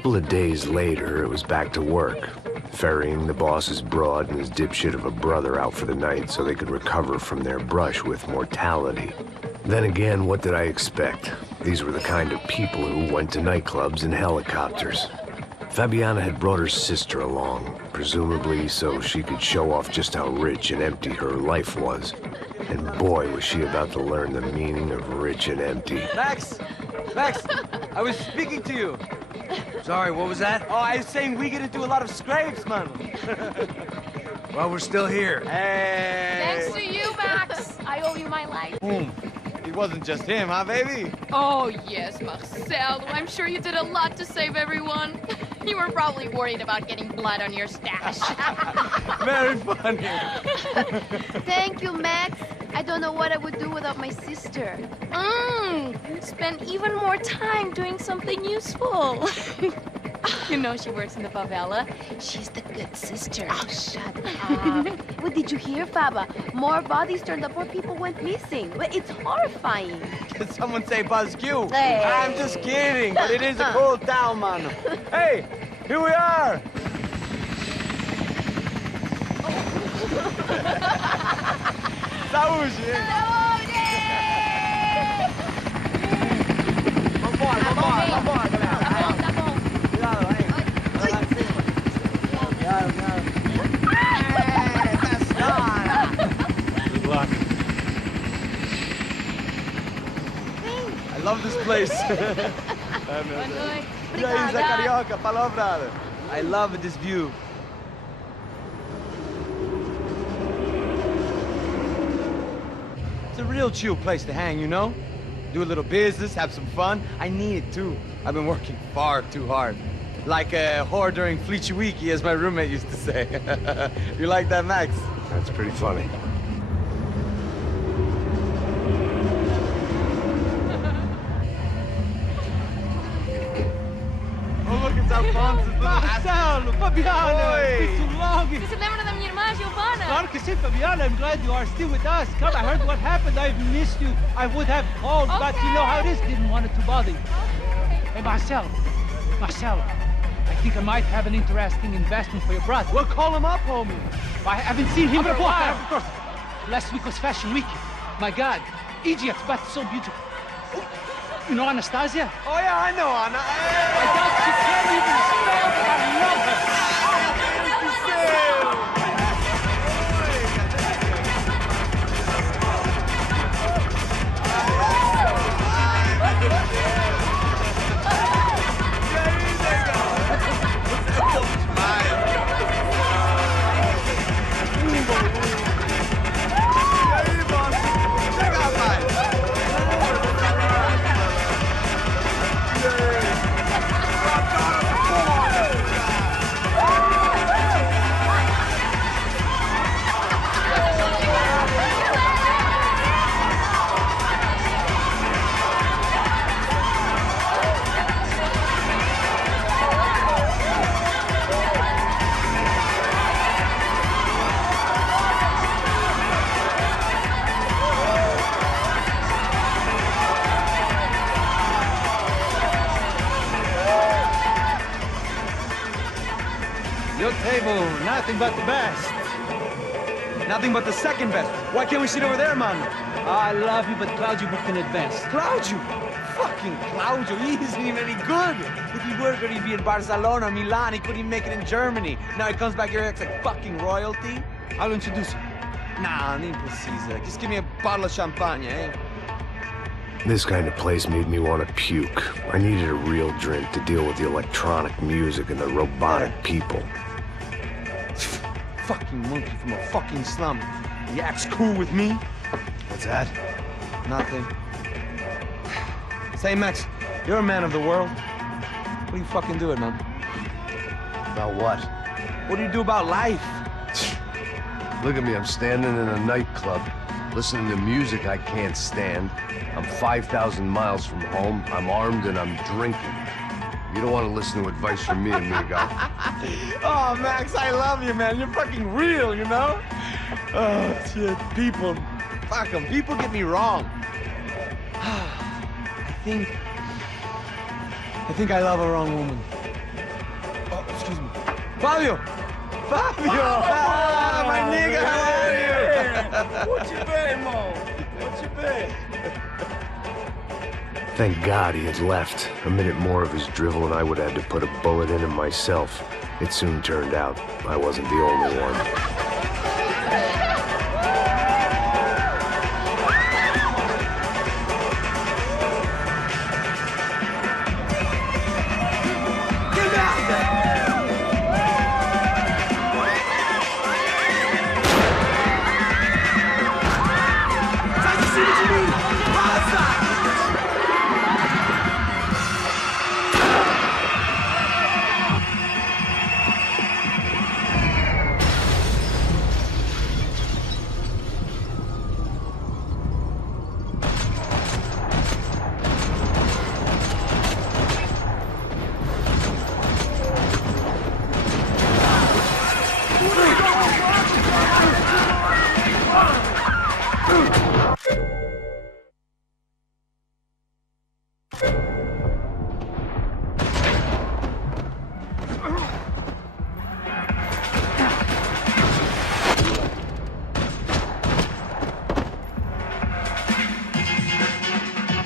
couple of days later, it was back to work, ferrying the boss's broad and his dipshit of a brother out for the night so they could recover from their brush with mortality. Then again, what did I expect? These were the kind of people who went to nightclubs in helicopters. Fabiana had brought her sister along, presumably so she could show off just how rich and empty her life was. And boy, was she about to learn the meaning of rich and empty. Max! Max! I was speaking to you. Sorry, what was that? Oh, I was saying we get to do a lot of scrapes, man. Well, we're still here. Hey! Thanks to you, Max. I owe you my life. It wasn't just him, huh, baby? Oh, yes, Marcel. I'm sure you did a lot to save everyone. You were probably worried about getting blood on your stash. Very funny. Thank you, Max. I don't know what I would do without my sister. Spend even more time doing something useful. You know she works in the favela. She's the good sister. Oh, shut up. What did you hear, Faba? More bodies turned up, more people went missing. It's horrifying. Did someone say Buzz Q? Hey. I'm just kidding, but it is a cool town, man. Hey, here we are. Saúde! Vambora, vambora, galera. Tá bom. Cuidado, aí. Vai lá em cima. Cuidado, Good luck. I love this place. Boa noite. E aí, Zé Carioca, falou, brother. I love this view. It's a real chill place to hang, you know? Do a little business, have some fun. I need it too. I've been working far too hard. Like a whore during Fleechy Weeky, as my roommate used to say. You like that, Max? That's pretty funny. Oh, look, it's Alfonso's little Marcelo, Fabiana, Oi. it's been too long. Você se lembra da minha irmã, Giovanna? Claro que sim, Fabiana. I'm glad you are still with us. Come, I heard what happened. I've missed you. I would have called, but you know how it is. Didn't want it to bother you. Hey, Marcelo, I think I might have an interesting investment for your brother. Well, call him up, homie. I haven't seen him for a while. Of course. Last week was Fashion Week. My God, Egypt, but so beautiful. You know Anastasia? Oh, yeah, I know, Anna. I doubt she can't even spell, but I love her. Your table, nothing but the best. Nothing but the second best. Why can't we sit over there, man? I love you, but Claudio booked in advance. Claudio? Fucking Claudio, he isn't even any good. If he were good, he'd be in Barcelona, Milan. He couldn't even make it in Germany. Now he comes back here, acts like fucking royalty. I'll introduce you. Nah, nem precisa. Just give me a bottle of champagne, eh? This kind of place made me want to puke. I needed a real drink to deal with the electronic music and the robotic people. Fucking monkey from a fucking slum. He acts cool with me. What's that? Nothing. Say, Max, you're a man of the world. What do you fucking do it, man? About what? What do you do about life? Look at me, I'm standing in a nightclub, listening to music I can't stand. I'm 5,000 miles from home, I'm armed, and I'm drinking. You don't want to listen to advice from me, amigo. Oh, Max, I love you, man. You're fucking real, you know? Oh, shit. People, fuck them. People get me wrong. I think I love a wrong woman. Excuse me. Fabio! Fabio! Ah, my nigga, how are you? What you been, Mo? What you been? Thank God he had left. A minute more of his drivel and I would have had to put a bullet in him myself. It soon turned out I wasn't the only one.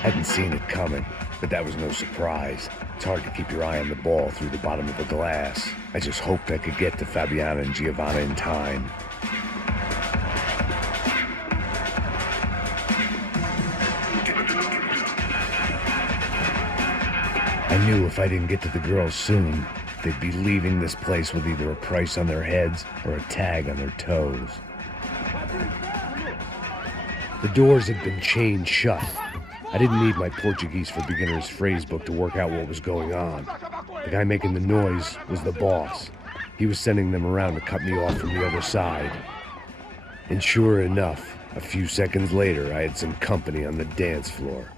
Hadn't seen it coming, but that was no surprise. It's hard to keep your eye on the ball through the bottom of the glass. I just hoped I could get to Fabiana and Giovanna in time. I knew if I didn't get to the girls soon, they'd be leaving this place with either a price on their heads or a tag on their toes. The doors had been chained shut. I didn't need my Portuguese for Beginners phrase book to work out what was going on. The guy making the noise was the boss. He was sending them around to cut me off from the other side. And sure enough, a few seconds later, I had some company on the dance floor.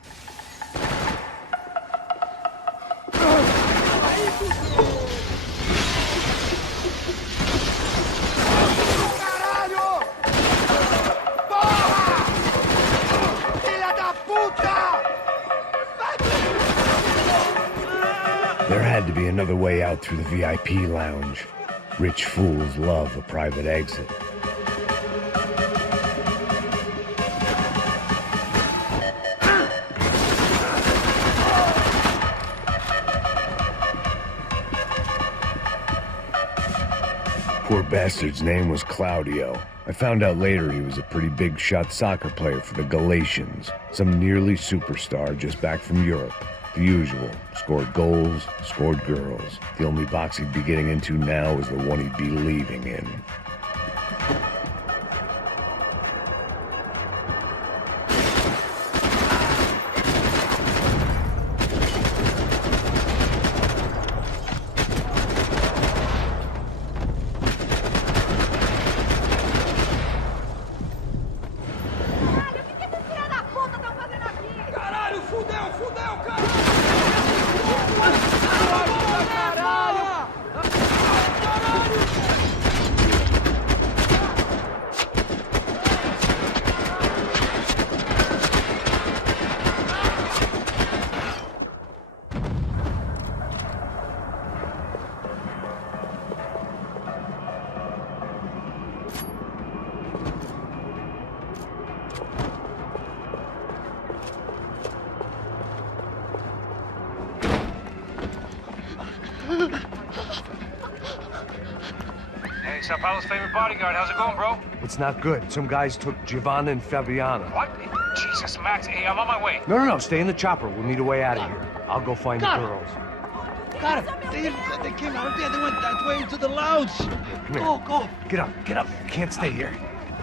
There had to be another way out through the VIP lounge. Rich fools love a private exit. Poor bastard's name was Claudio. I found out later he was a pretty big shot soccer player for the Galatians, some nearly superstar just back from Europe. The usual. Scored goals, scored girls. The only box he'd be getting into now is the one he'd be leaving in. Hey, Sao Paulo's favorite bodyguard. How's it going, bro? It's not good. Some guys took Giovanna and Fabiana. What? Jesus, Max. Hey, I'm on my way. No. Stay in the chopper. We'll need a way out of here. I'll go find the girls. Got it. They came out there. They went that way into the lounge. Come here. Go. Get up. You can't stay here.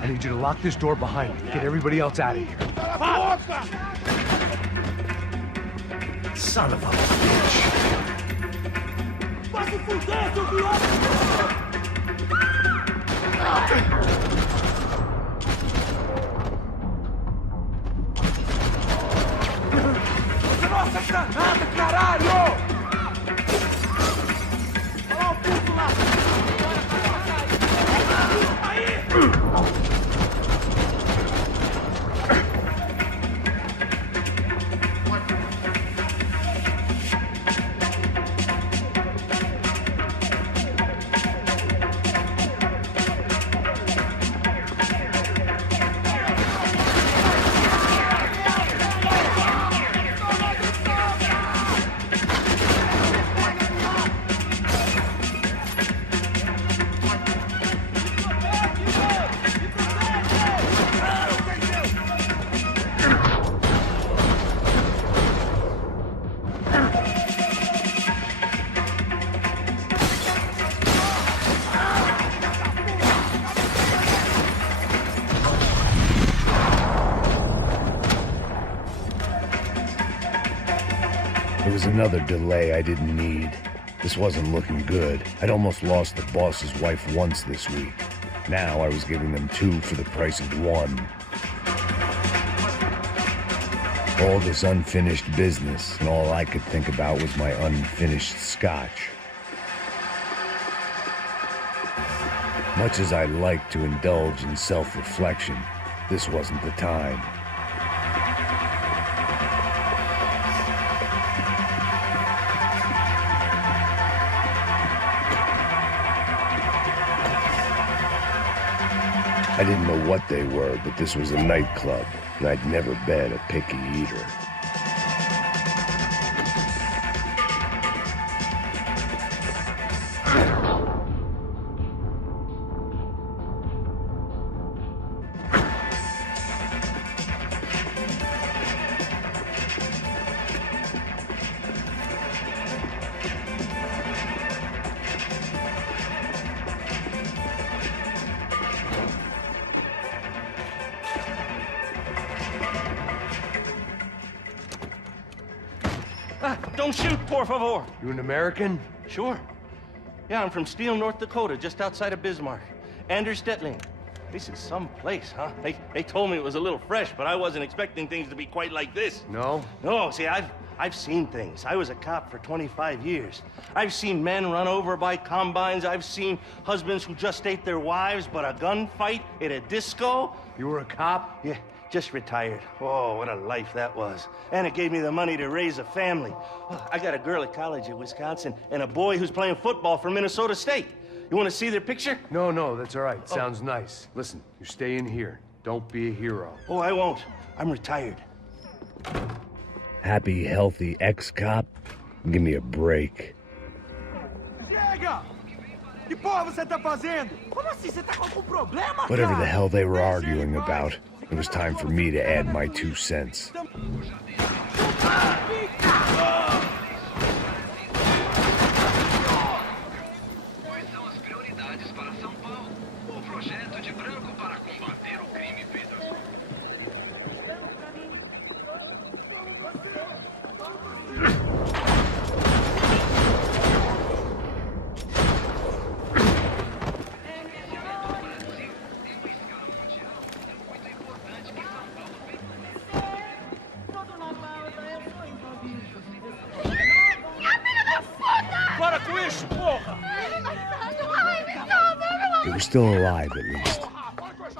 I need you to lock this door behind me. Get everybody else out of here. Son of a bitch. It was another delay I didn't need. This wasn't looking good. I'd almost lost the boss's wife once this week. Now I was giving them 2 for the price of 1. All this unfinished business, and all I could think about was my unfinished scotch. Much as I like to indulge in self-reflection, this wasn't the time. I didn't know what they were, but this was a nightclub, and I'd never been a picky eater. Don't shoot, por favor. You an American? Sure. Yeah, I'm from Steele, North Dakota, just outside of Bismarck. Anders Stetling. This is some place, huh? They told me it was a little fresh, but I wasn't expecting things to be quite like this. No? No, see, I've seen things. I was a cop for 25 years. I've seen men run over by combines. I've seen husbands who just ate their wives, but a gunfight at a disco. You were a cop? Yeah, just retired. Oh, what a life that was. And it gave me the money to raise a family. Oh, I got a girl at college in Wisconsin and a boy who's playing football for Minnesota State. You want to see their picture? No, that's all right. Sounds nice. Listen, you're staying here. Don't be a hero. Oh, I won't. I'm retired. Happy, healthy ex-cop? Give me a break. Chega! Que porra você tá fazendo? Como assim? Você tá com algum problema, Whatever the hell they were arguing about, it was time for me to add my 2 cents. They were still alive, at least.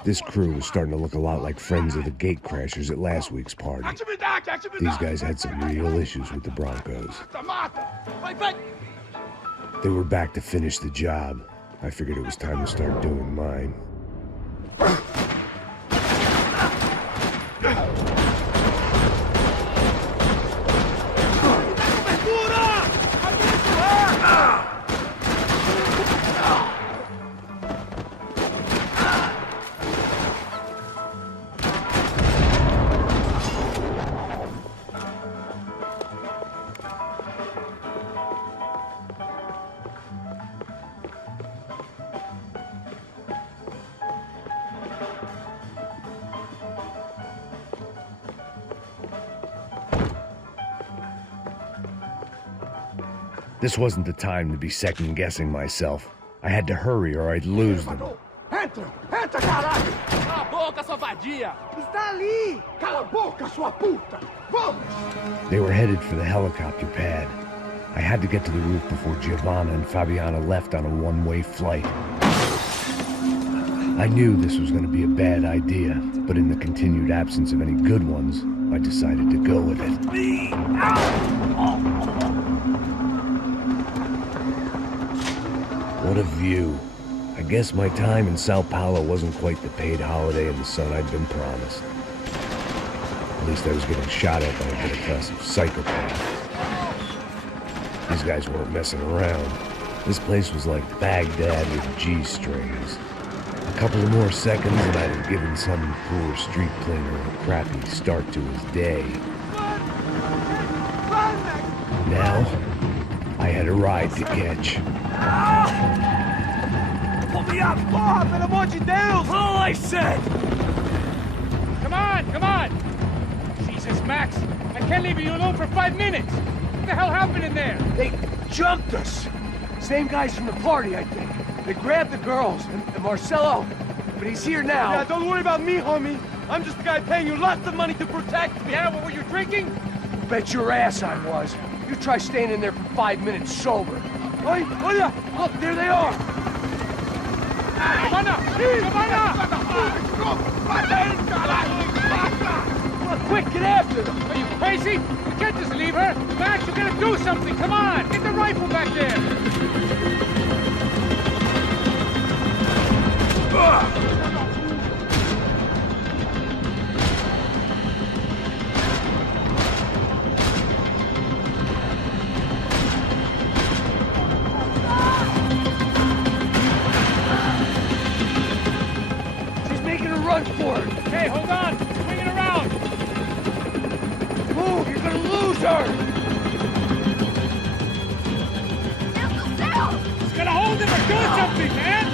This crew was starting to look a lot like friends of the gatecrashers at last week's party. These guys had some real issues with the Broncos. They were back to finish the job. I figured it was time to start doing mine. This wasn't the time to be second-guessing myself. I had to hurry or I'd lose them. Entra, caralho! Cala a boca, sua vadia! Está ali! Cala a boca, sua puta! Vamos! They were headed for the helicopter pad. I had to get to the roof before Giovanna and Fabiana left on a one-way flight. I knew this was going to be a bad idea, but in the continued absence of any good ones, I decided to go with it. What a view. I guess my time in Sao Paulo wasn't quite the paid holiday in the sun I'd been promised. At least I was getting shot at by a middle-class psychopath. These guys weren't messing around. This place was like Baghdad with G-strings. A couple of more seconds and I'd have given some poor street cleaner a crappy start to his day. Now, I had a ride to catch. Pull me up! Porra, pelo amor de Deus! All I said! Come on! Jesus, Max! I can't leave you alone for 5 minutes! What the hell happened in there? They jumped us. Same guys from the party, I think. They grabbed the girls, and Marcelo, but he's here now. Yeah, don't worry about me, homie. I'm just the guy paying you lots of money to protect me. Yeah, what were you drinking? Bet your ass I was. You try staying in there for 5 minutes sober. Oi, hola! Look, there they are! Giovanna! Quick, get after them! Are you crazy? We can't just leave her. Max, you gotta do something. Come on, get the rifle back there. She's making a run for it! Hey, hold on. Swing it around. Move, you're gonna lose her! Just gotta hold him or do something, man.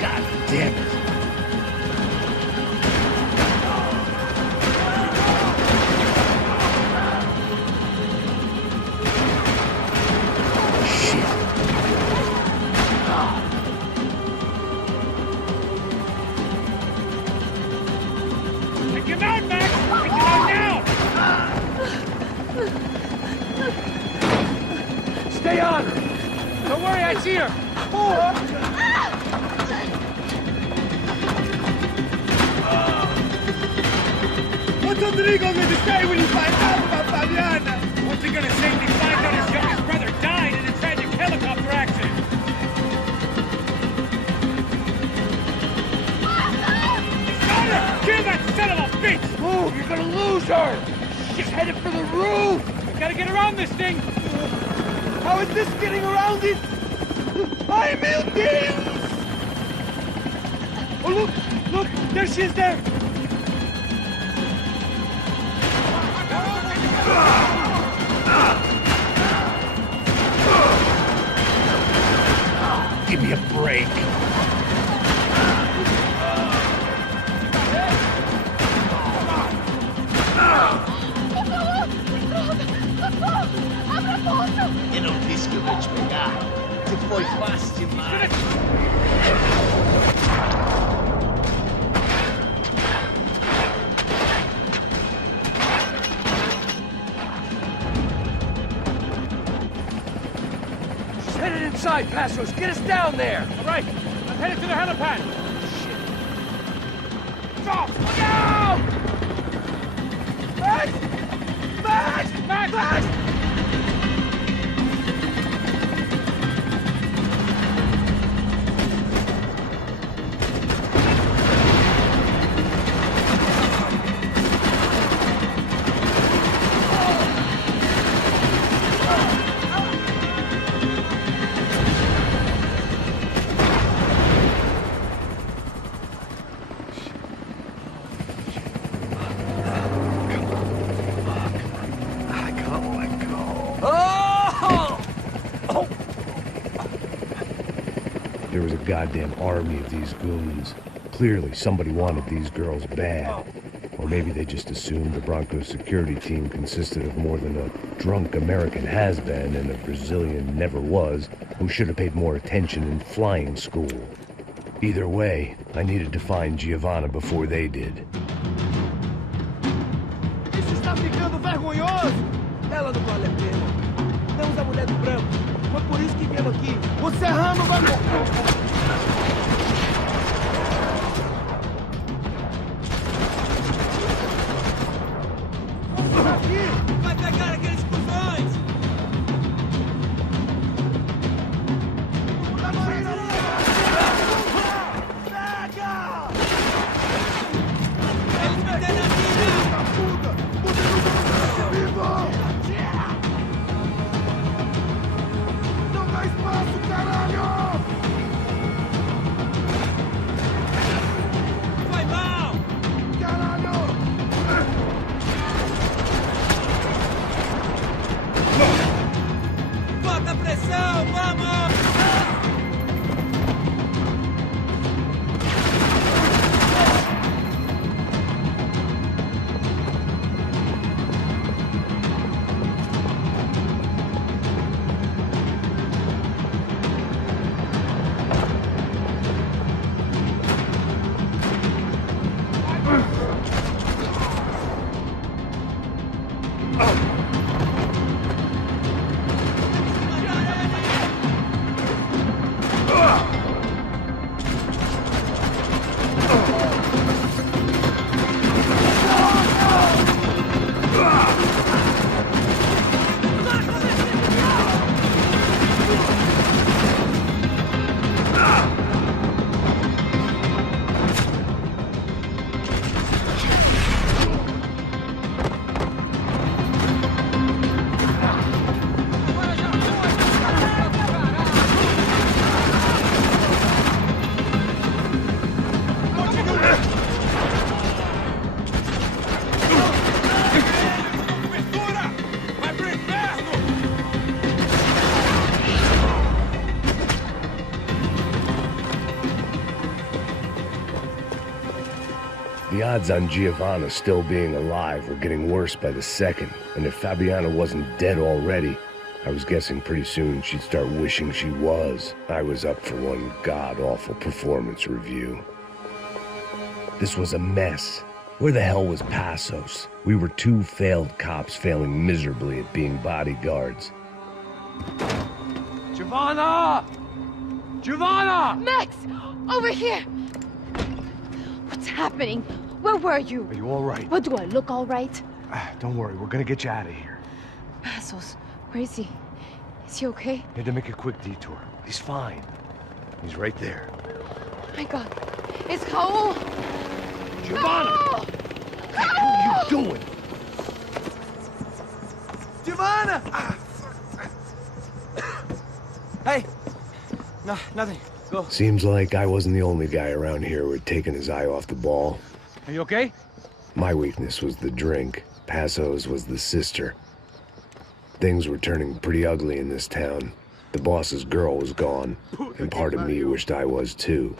God damn it. Take him out, Max. Take him out now. Stay on her! Don't worry, I see her. What's Rodrigo going to say when he finds out about Fabiana? What's he gonna say when he finds out his youngest brother died in a tragic helicopter accident? He's got her! Kill that son of a bitch! Move, you're gonna lose her! She's headed for the roof! We gotta get around this thing! How is this getting around it? I'm Milton! Oh, look, there she is there. Give me a break. E non rischio per spiegare. Ti puoi fasti male. She's headed inside, Passos! Get us down there! All right, I'm headed to the helipad. Stop! Look out! Max! Max! Max! Max! There was a goddamn army of these goons. Clearly, somebody wanted these girls bad. Or maybe they just assumed the Broncos security team consisted of more than a drunk American has-been and a Brazilian never-was who should have paid more attention in flying school. Either way, I needed to find Giovanna before they did. Isso está ficando vergonhoso! Ela não vale a pena. Temos a mulher do branco. Foi por isso que viemos aqui. O serrano vai... Vai pegar aqueles cuzões! Pega! Eles me deram a vida! Puta! Você não vai vivo! Não dá espaço, caralho! The odds on Giovanna still being alive were getting worse by the second, and if Fabiana wasn't dead already, I was guessing pretty soon she'd start wishing she was. I was up for one god-awful performance review. This was a mess. Where the hell was Passos? We were two failed cops failing miserably at being bodyguards. Giovanna! Giovanna! Max! Over here! What's happening? Where were you? Are you all right? What, do I look all right? Don't worry, we're gonna get you out of here. Passos, where is he? Is he okay? Had to make a quick detour. He's fine. He's right there. Oh my God. It's Raul! Giovanna! No! What are you doing? Giovanna! Hey! No, nothing. Go. Seems like I wasn't the only guy around here who had taken his eye off the ball. Are you okay? My weakness was the drink. Passos was the sister. Things were turning pretty ugly in this town. The boss's girl was gone, and part of me wished I was too.